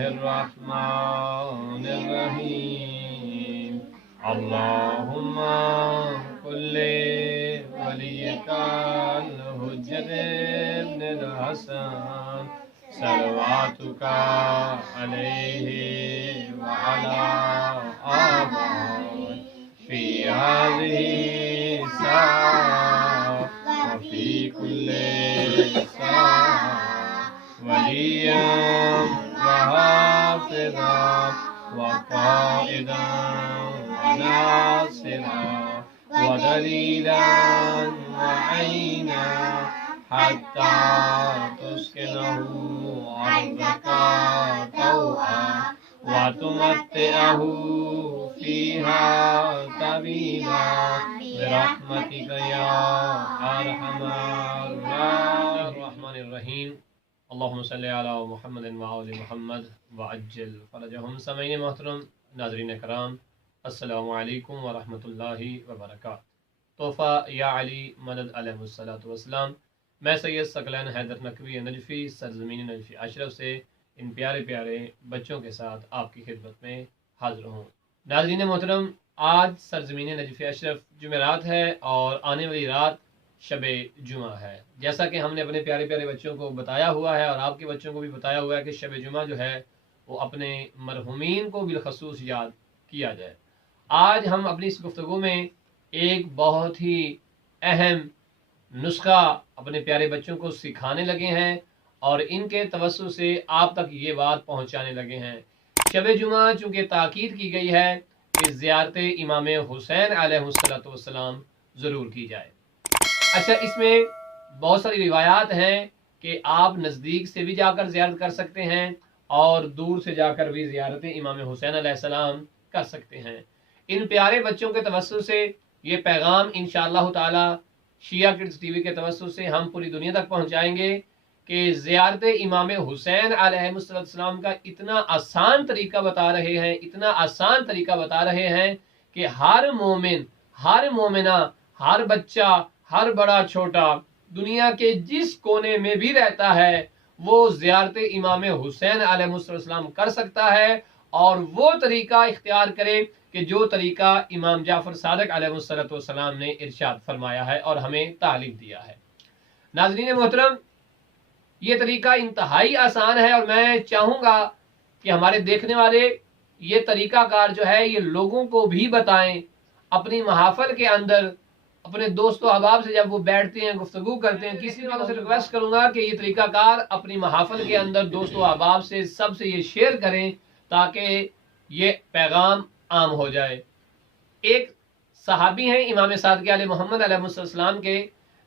الرحمن الرحیم اللہم کل ولیک الحجۃ ابن الحسن صلواتک علیہ وعلی آبائہ فی هذه الساعة وفی کل ساعة ولیا وحافظا وقائدا وناصرا ودلیلا وعینا حتی تسکنہ ارضک طوعا وتمتعہ فیہا طویلا برحمتک یا ارحم الراحمین الرحیم اللہم صلی علی محمد وآل محمد وعجل فرجہم۔ سامعین محترم، ناظرین کرام، السلام علیکم ورحمۃ اللہ وبرکاتہ۔ تحفہ یا علی مدد علیہ السلام، میں سید ثقلین حیدر نقوی نجفی سرزمین نجفی اشرف سے ان پیارے پیارے بچوں کے ساتھ آپ کی خدمت میں حاضر ہوں۔ ناظرین محترم، آج سرزمین نجفی اشرف جمعرات ہے اور آنے والی رات شب جمعہ ہے۔ جیسا کہ ہم نے اپنے پیارے پیارے بچوں کو بتایا ہوا ہے اور آپ کے بچوں کو بھی بتایا ہوا ہے کہ شب جمعہ جو ہے وہ اپنے مرحومین کو بالخصوص یاد کیا جائے۔ آج ہم اپنی اس گفتگو میں ایک بہت ہی اہم نسخہ اپنے پیارے بچوں کو سکھانے لگے ہیں اور ان کے توسط سے آپ تک یہ بات پہنچانے لگے ہیں۔ شب جمعہ چونکہ تاکید کی گئی ہے کہ زیارت امام حسین علیہ السلام ضرور کی جائے۔ اچھا، اس میں بہت ساری روایات ہیں کہ آپ نزدیک سے بھی جا کر زیارت کر سکتے ہیں اور دور سے جا کر بھی زیارت امام حسین علیہ السلام کر سکتے ہیں۔ ان پیارے بچوں کے توسط سے یہ پیغام انشاءاللہ تعالی شیعہ کڈز ٹی وی کے توسط سے ہم پوری دنیا تک پہنچائیں گے کہ زیارت امام حسین علیہ السلام کا اتنا آسان طریقہ بتا رہے ہیں، اتنا آسان طریقہ بتا رہے ہیں کہ ہر مومن، ہر مومنہ، ہر بچہ، ہر بڑا چھوٹا دنیا کے جس کونے میں بھی رہتا ہے وہ زیارت امام حسین علیہ السلام کر سکتا ہے اور وہ طریقہ اختیار کرے کہ جو طریقہ امام جعفر صادق علیہ السلام نے ارشاد فرمایا ہے اور ہمیں تعلیم دیا ہے۔ ناظرین محترم، یہ طریقہ انتہائی آسان ہے اور میں چاہوں گا کہ ہمارے دیکھنے والے یہ طریقہ کار جو ہے یہ لوگوں کو بھی بتائیں، اپنی محافل کے اندر اپنے دوست و احباب سے جب وہ بیٹھتے ہیں گفتگو کرتے ہیں، کسی والوں سے ریکویسٹ کروں گا کہ یہ طریقہ کار اپنی محافل کے اندر دوست و احباب سے سب سے یہ شیئر کریں تاکہ یہ پیغام عام ہو جائے۔ ایک صحابی ہیں امام صادق علیہ محمد علیہ السلام کے،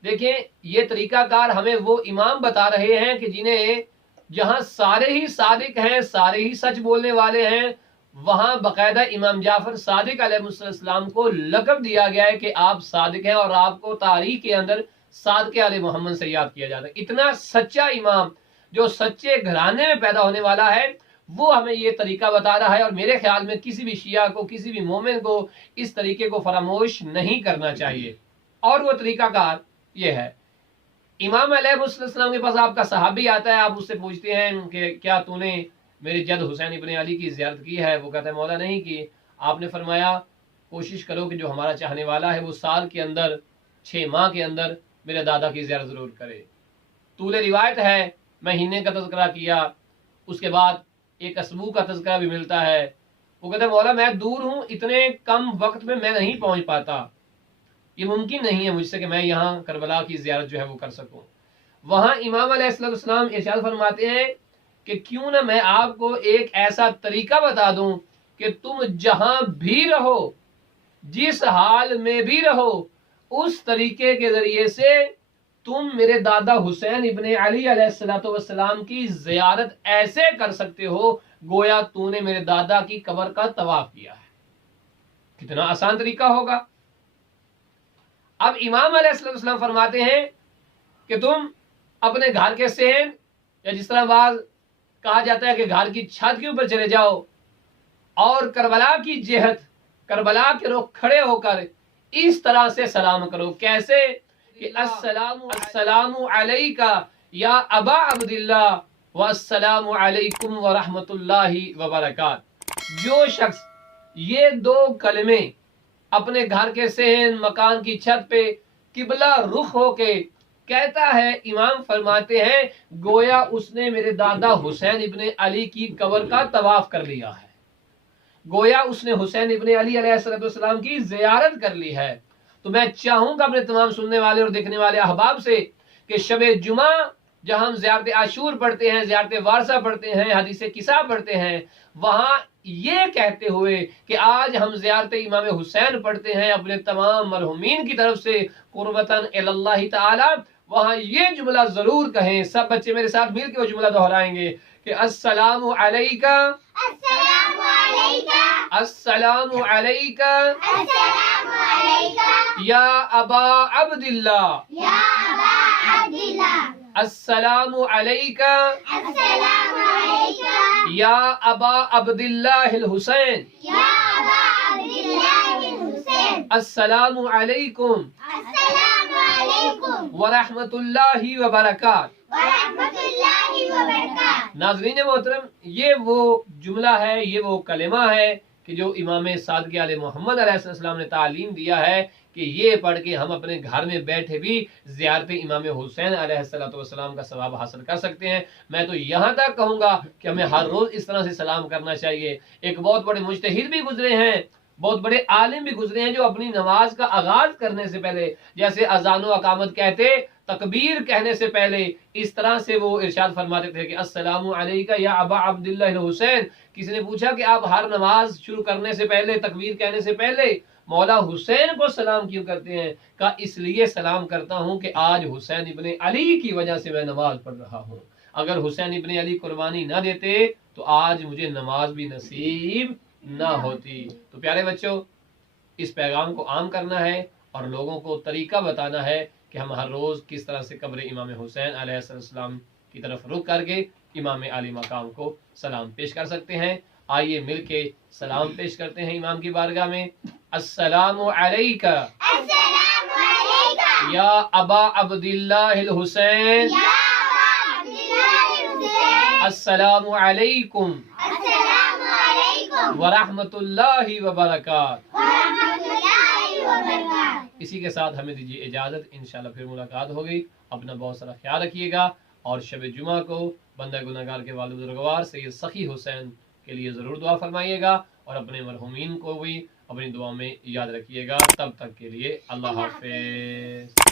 دیکھیں یہ طریقہ کار ہمیں وہ امام بتا رہے ہیں کہ جنہیں جہاں سارے ہی صادق ہیں، سارے ہی سچ بولنے والے ہیں، وہاں باقاعدہ امام جعفر صادق علیہ السلام کو لقب دیا گیا ہے کہ آپ صادق ہیں اور آپ کو تاریخ کے اندر صادق علیہ محمد سے یاد کیا جاتا ہے۔ اتنا سچا امام جو سچے گھرانے میں پیدا ہونے والا ہے وہ ہمیں یہ طریقہ بتا رہا ہے اور میرے خیال میں کسی بھی شیعہ کو، کسی بھی مومن کو اس طریقے کو فراموش نہیں کرنا چاہیے۔ اور وہ طریقہ کار یہ ہے، امام علیہ السلام کے پاس آپ کا صحابی آتا ہے، آپ اس سے پوچھتے ہیں کہ کیا تو نے میرے جد حسین ابن علی کی زیارت کی ہے؟ وہ کہتا ہے مولا نہیں کی۔ آپ نے فرمایا کوشش کرو کہ جو ہمارا چاہنے والا ہے وہ سال کے اندر 6 ماہ کے اندر میرے دادا کی زیارت ضرور کرے۔ طول روایت ہے، مہینے کا تذکرہ کیا، اس کے بعد ایک اسبوع کا تذکرہ بھی ملتا ہے۔ وہ کہتا ہے مولا میں دور ہوں، اتنے کم وقت میں میں نہیں پہنچ پاتا، یہ ممکن نہیں ہے مجھ سے کہ میں یہاں کربلا کی زیارت جو ہے وہ کر سکوں۔ وہاں امام علیہ السلام ارشاد فرماتے ہیں کہ کیوں نہ میں آپ کو ایک ایسا طریقہ بتا دوں کہ تم جہاں بھی رہو، جس حال میں بھی رہو، اس طریقے کے ذریعے سے تم میرے دادا حسین ابن علی علیہ السلام کی زیارت ایسے کر سکتے ہو گویا تو نے میرے دادا کی قبر کا طواف کیا ہے۔ کتنا آسان طریقہ ہوگا۔ اب امام علیہ السلام فرماتے ہیں کہ تم اپنے گھر کے صحن یا جس طرح بعض کہا جاتا ہے کہ گھر کی چھت کے اوپر چلے جاؤ اور کربلا کی جہت، کربلا کے رخ کھڑے ہو کر اس طرح سے سلام کرو. کیسے کہ السلام علیکہ یا ابا عبداللہ والسلام علیکم ورحمۃ اللہ وبرکاتہ. جو شخص یہ دو کلمے اپنے گھر کے صحن مکان کی چھت پہ قبلہ رخ ہو کے کہتا ہے، امام فرماتے ہیں گویا اس نے میرے دادا حسین ابن علی کی قبر کا طواف کر لیا ہے، گویا اس نے حسین ابن علی علیہ السلام کی زیارت کر لی ہے. تو میں چاہوں گا اپنے تمام سننے والے اور دیکھنے والے احباب سے کہ شب جمعہ جہاں ہم زیارت عاشور پڑھتے ہیں، زیارت وارثہ پڑھتے ہیں، حدیث قصہ پڑھتے ہیں، وہاں یہ کہتے ہوئے کہ آج ہم زیارت امام حسین پڑھتے ہیں اپنے تمام مرحومین کی طرف سے قربتاً اللہ تعالی، وہاں یہ جملہ ضرور کہیں. سب بچے میرے ساتھ مل کے وہ جملہ دہرائیں گے کہ السلام علیکہ، السلام علیکہ، السلام علیکہ السلام علیکہ یا ابا عبداللہ، یا ابا عبداللہ، السلام علیکہ السلام علیکہ یا ابا عبداللہ الحسین، یا ابا عبداللہ الحسین، السلام علیکم السلام علیکم ورحمۃ اللہ وبرکاتہ. ورحمۃ اللہ وبرکاتہ. ناظرین محترم، یہ وہ جملہ ہے، یہ وہ کلمہ ہے کہ جو امام صادق علیہ محمد علیہ السلام نے تعلیم دیا ہے کہ یہ پڑھ کے ہم اپنے گھر میں بیٹھے بھی زیارت امام حسین علیہ السلام کا ثواب حاصل کر سکتے ہیں. میں تو یہاں تک کہوں گا کہ ہمیں ہر روز اس طرح سے سلام کرنا چاہیے. ایک بہت بڑے مجتہد بھی گزرے ہیں، بہت بڑے عالم بھی گزرے ہیں جو اپنی نماز کا آغاز کرنے سے پہلے جیسے اذان و اقامت کہتے، تکبیر کہنے سے پہلے اس طرح سے وہ ارشاد فرماتے تھے کہ السلام علیکہ یا ابا عبداللہ الحسین. کسی نے پوچھا کہ آپ ہر نماز شروع کرنے سے پہلے، تکبیر کہنے سے پہلے مولا حسین کو سلام کیوں کرتے ہیں؟ کہا اس لیے سلام کرتا ہوں کہ آج حسین ابن علی کی وجہ سے میں نماز پڑھ رہا ہوں. اگر حسین ابن علی قربانی نہ دیتے تو آج مجھے نماز بھی نصیب نہ ہوتی. تو پیارے بچوں، اس پیغام کو عام کرنا ہے اور لوگوں کو طریقہ بتانا ہے کہ ہم ہر روز کس طرح سے قبر امام حسین علیہ السلام کی طرف رخ کر کے امام علی مقام کو سلام پیش کر سکتے ہیں. آئیے مل کے سلام پیش کرتے ہیں امام کی بارگاہ میں. السلام علیکہ السلام علیکہ یا ابا عبداللہ الحسین، یا ابا عبداللہ الحسین، السلام علیکم السلام علیکم ورحمۃ اللہ وبرکاتہ. ورحمۃ اللہ وبرکاتہ. اسی کے ساتھ ہمیں دیجیے اجازت، انشاءاللہ پھر ملاقات ہوگی. اپنا بہت سارا خیال رکھیے گا اور شب جمعہ کو بندہ گناہگار کے والد بزرگوار سید سخی حسین کے لیے ضرور دعا فرمائیے گا اور اپنے مرحومین کو بھی اپنی دعا میں یاد رکھیے گا. تب تک کے لیے اللہ حافظ.